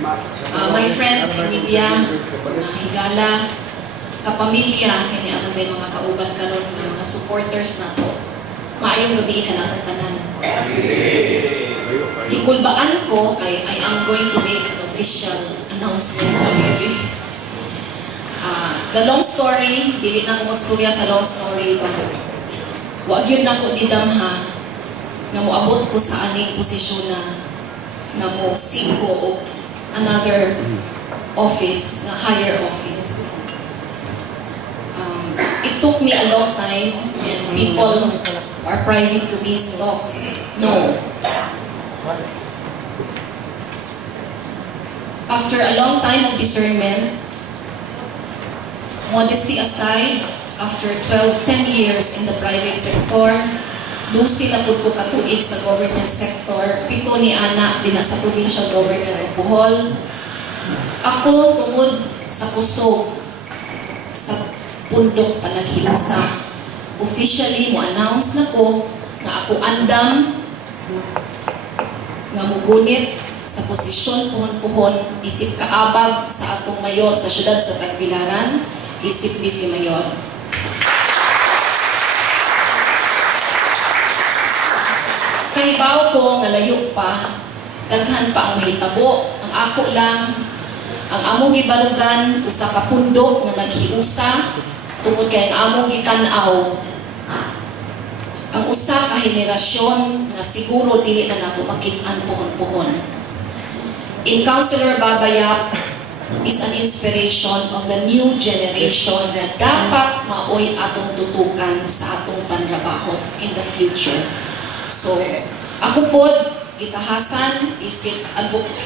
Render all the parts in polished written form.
my friends in media, mga higala, kapamilya, kanya ang mga kauban karon ng mga supporters nato. Maayong gabi ka natong tanan. Gikulbaan ko kay I am going to make an official announcement already. The long story, dili na ko magstorya sa long story ba. Wag yun na ko didamha nga moabot ko sa aning posisyon na mo seek ko o another office, na higher office. It took me a long time and people are privy to these talks. No. After a long time of discernment, modesty aside, after 10 years in the private sector, 12 na po ko katuig sa government sector, 7 ni ana din sa provincial government of Bohol. Ako tungod sa kusog sa pundok panaghiusa. Officially mo announce na ko nga ako andam nga mugunit sa posisyon puhon-puhon isip kaabag sa atong mayor sa syudad sa Tagbilaran, isip vice mayor. Kahibaw ko nga layo pa, daghan pa ang mahitabo. Ang ako lang, ang among gibalugan usa ka pundok nga naghiusa tungod kay ang among gitan-aw. Ang usa ka henerasyon nga siguro dili na nato makit-an puhon-puhon. In Councilor Baba Yap is an inspiration of the new generation na dapat maoy atong tutukan sa atong panrabaho in the future. So, ako po, gitahasan, isip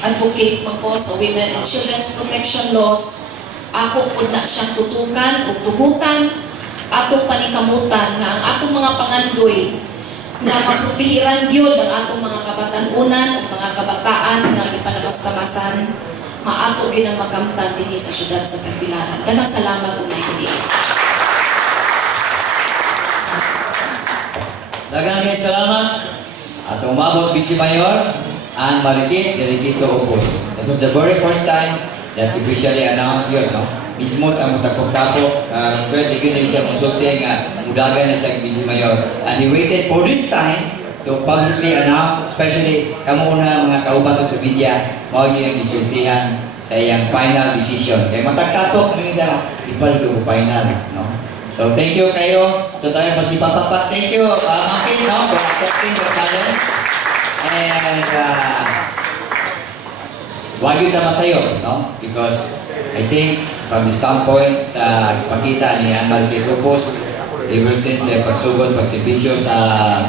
advocate man ko sa women and children's protection laws. Ako po na siyang tutukan o tugutan, atong panikamutan nga ang atong mga pangandoy na maprotehiran gyud ang atong mga kabatanunan o mga kabataan nga ipanabastamasan, maato gyud ang makamtan dinhi sa syudad sa Tagbilaran. Daghang salamat unay kini. Daghang kay salamat atong umabot Vice Mayor and Maritit Delegito Oppus. That was the very first time that he officially announced yun, no? Mismo sa mga tapok-tapok, pwede yun na siya konsulte nga mudagan na siya Vice Mayor. And he waited for this time to publicly announce, especially kamo na mga kauban sa media, mao yung isultihan sa iyang final decision. Kaya matagtapok na siya, ipal ko final, no? So thank you kayo. Ito tayo pasipapapat. Thank you, Maki, no, for accepting the challenge. And wag yun tama sa'yo, no? Because I think from the standpoint sa ipakita ni Ann-Marie Oppus, ever since pagsugod, pagsibisyo sa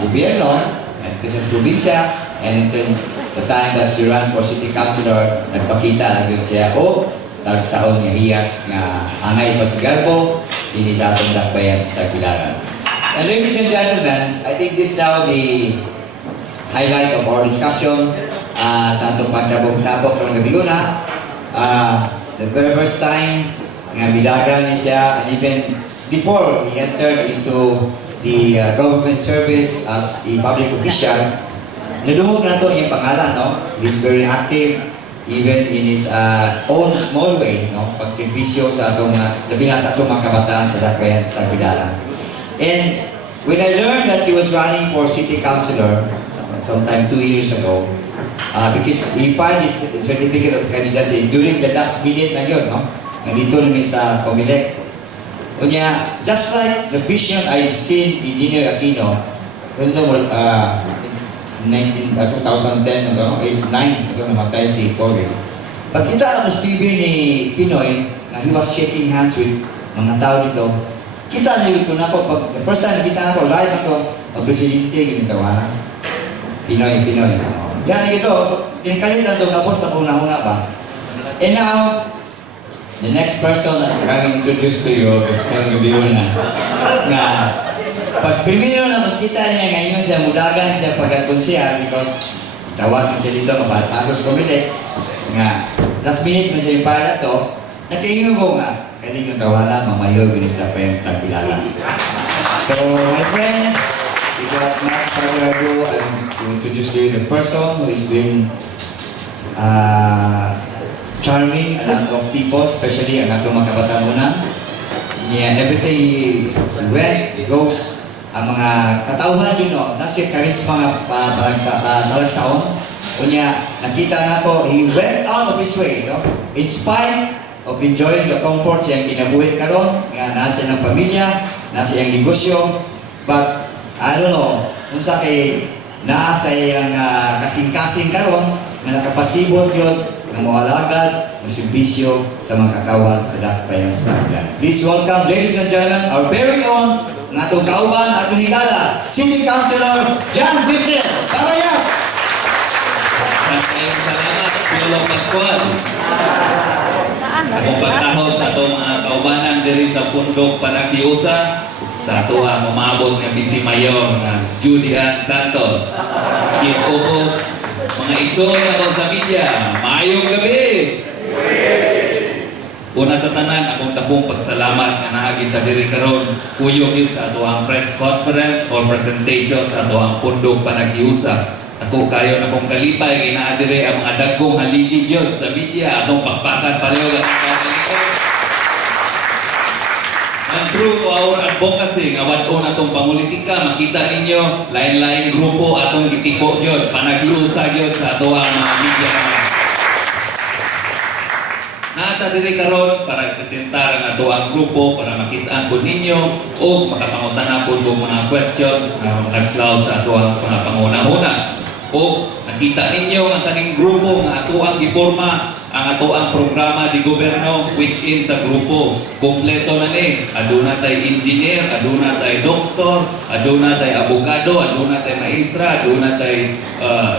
gobyerno, at ito sa probinsya, and ito the time that she ran for city councilor, nagpakita agad siya, tagsaon niya hiyas nga angay pa si Garbo, ini sa atong dakbayan sa Tagbilaran. And ladies and gentlemen, I think this now the highlight of our discussion sa atong pagtabok-tabok ng gabi una. The very first time nga bidagan niya, and even before he entered into the government service as a public official, nadungog na ito yung pangalan, no? He's very active even in his own small way, no? Pagsimbisyo sa atong labi na sa atong mga kabataan sa dakbayan sa Tagbilaran. And when I learned that he was running for city councilor sometime 2 years ago, because he filed his certificate of candidacy during the last minute na yun, no? Nandito namin sa Comelec. Kunya, just like the vision I had seen in Ninoy Aquino, 2010, 8, 9, ito namatay si Cory. Pagkita ako sa TV ni Pinoy, na he was shaking hands with mga tao dito, kita niyo ko na po, the first time kita ako, live ako, presidente, ginitawanan. Pinoy. Yan ito, kinakalit lang ito, abot sa una-una ba? And now, the next person that I'm going to introduce to you, kaya gabi na, pag primero na magkita niya ngayon siya, mudagan siya pagkakonsya because tawag niya siya dito, mapatasos Comelec nga, last minute mo siya yung para to, nakaingo ko nga, kaya yung tawala, mamayo, ginista pa yan sa Tagbilaran. So, my friend, without much further ado, I'm to introduce to you the person who has been charming a lot of people, especially ang atong mga kabataan. Every day went, goes, ang mga katauhan yun, no, na siya charisma nga talagsaon. Kunya, nakita na po, he went out of his way, no? In spite of enjoying the comfort siyang kinabuhi karon, nga nasa ng pamilya, nasa iyang negosyo, but, I don't know, kung sa kay nasa iyang kasing-kasing karon, na nakapasibot yun, na moalagad, musimbisyo sa mga katawan sa dakbayang Tagbilaran. Please welcome, ladies and gentlemen, our very own, ng atong kauban, atong higala, City Councilor John Christian. Baba Yap! Maraming salamat, Pulong Pascual. Akong pagtahod sa itong mga kaubanan diri sa Pundok Panakiusa sa ato ang umabot nga Vice Mayor na Julian Santos. Kit Oppus, mga igsoon na sa media, maayong gabi! Una sa tanan, akong tapong pagsalamat na naagita diri karon kuyog yun sa ato ang press conference or presentation sa ato ang Pundok Panakiusa. Ako kayo na kong kalipay, ginaadire ang mga dagkong haligid yun sa media, atong pakpakan pareho at kasalikod. And true to our advocacy, nga wadon atong pangulitika, makita ninyo, lain-lain grupo atong gitipo yun, panagiusa yun sa ato ang mga media. Naata diri karon para ipresentar ang ato ang grupo para makitaan po ninyo o makapangutan po mga questions na mag-cloud sa ato ang mga panguna-una. O nakita ninyo ang kaning grupo nga ato ang giporma ang ato ang programa di gobyerno within sa grupo. Kompleto na ni. Aduna tay engineer, aduna tay doktor, aduna tay abogado, aduna tay maestra, aduna tay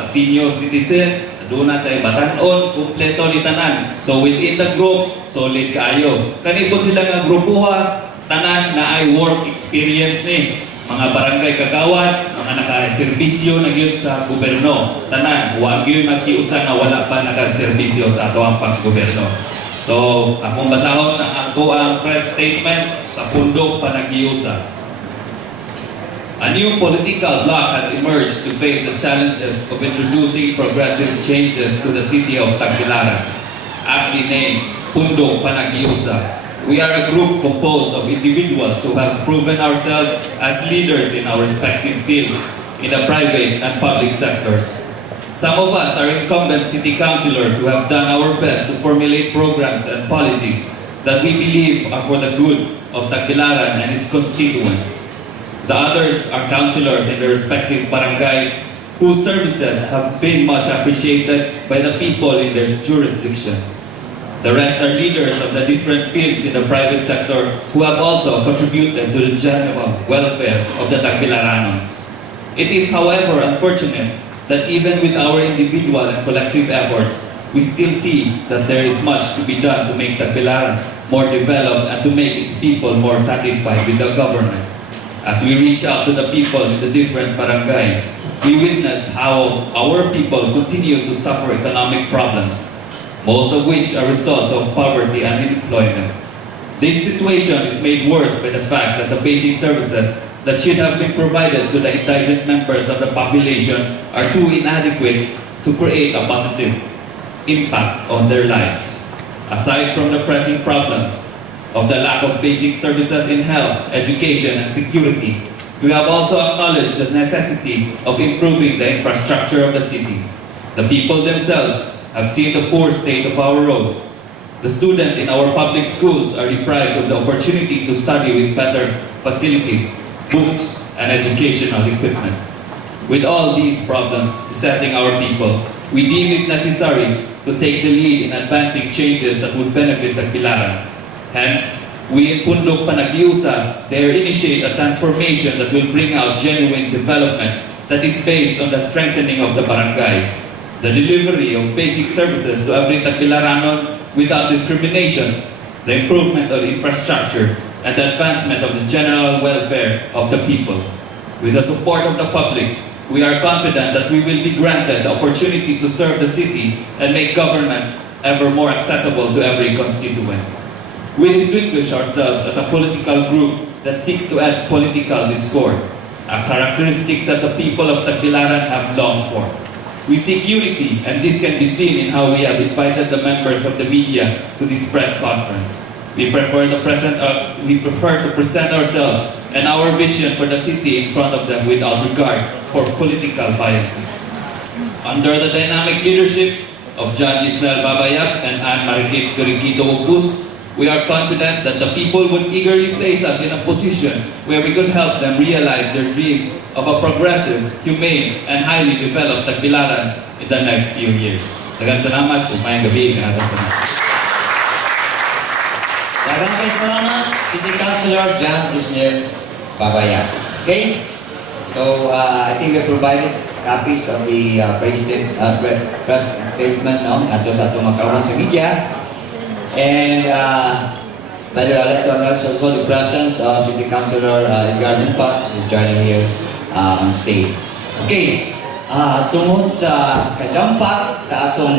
senior citizen, aduna tay batanon, kompleto ni tanan. So within the group, solid kaayo. Kanibot sila nga grupuha, tanan na ay work experience ni. Mga barangay kagawad, mga nakaserbisyo na yun sa gobyerno. Tanan, huwag yun maski usa na wala pa nakaserbisyo sa ato ang pag-gobyerno. So, akong basahon ang ato ang press statement sa Pundok Panakiusa. A new political bloc has emerged to face the challenges of introducing progressive changes to the city of Tagbilaran, aptly named Pundok Panakiusa. We are a group composed of individuals who have proven ourselves as leaders in our respective fields in the private and public sectors. Some of us are incumbent city councilors who have done our best to formulate programs and policies that we believe are for the good of Tagbilaran and its constituents. The others are councilors in their respective barangays whose services have been much appreciated by the people in their jurisdiction. The rest are leaders of the different fields in the private sector who have also contributed to the general welfare of the Tagbilaranons. It is, however, unfortunate that even with our individual and collective efforts, we still see that there is much to be done to make Tagbilaran more developed and to make its people more satisfied with the government. As we reach out to the people in the different barangays, we witnessed how our people continue to suffer economic problems, most of which are results of poverty and unemployment. This situation is made worse by the fact that the basic services that should have been provided to the indigent members of the population are too inadequate to create a positive impact on their lives. Aside from the pressing problems of the lack of basic services in health, education, and security, we have also acknowledged the necessity of improving the infrastructure of the city. The people themselves have seen the poor state of our road. The students in our public schools are deprived of the opportunity to study with better facilities, books, and educational equipment. With all these problems besetting our people, we deem it necessary to take the lead in advancing changes that would benefit Tagbilaran. Hence, we in Pundok Panakiusa dare initiate a transformation that will bring out genuine development that is based on the strengthening of the barangays, the delivery of basic services to every Tagbilaranon without discrimination, the improvement of infrastructure, and the advancement of the general welfare of the people. With the support of the public, we are confident that we will be granted the opportunity to serve the city and make government ever more accessible to every constituent. We distinguish ourselves as a political group that seeks to add political discord, a characteristic that the people of Tagbilaran have longed for. We seek unity, and this can be seen in how we have invited the members of the media to this press conference. We prefer to present ourselves and our vision for the city in front of them without regard for political biases. Under the dynamic leadership of Judge Isnel Baba Yap and Ann Marikit Oppus, we are confident that the people would eagerly place us in a position where we could help them realize their dream of a progressive, humane, and highly developed Tagbilaran in the next few years. Daghang salamat kung mayang gabi ng ating tanan. Daghang kayo salamat, City Councilor John Isnel Baba Yap. Okay? So, I think we provided copies of the press statement ato sa itong makawan sa media. And by the way, I'd like to acknowledge also the presence of City Councilor Edgar Lumpat, who's joining here on stage. Okay, tungod sa kajampak sa atong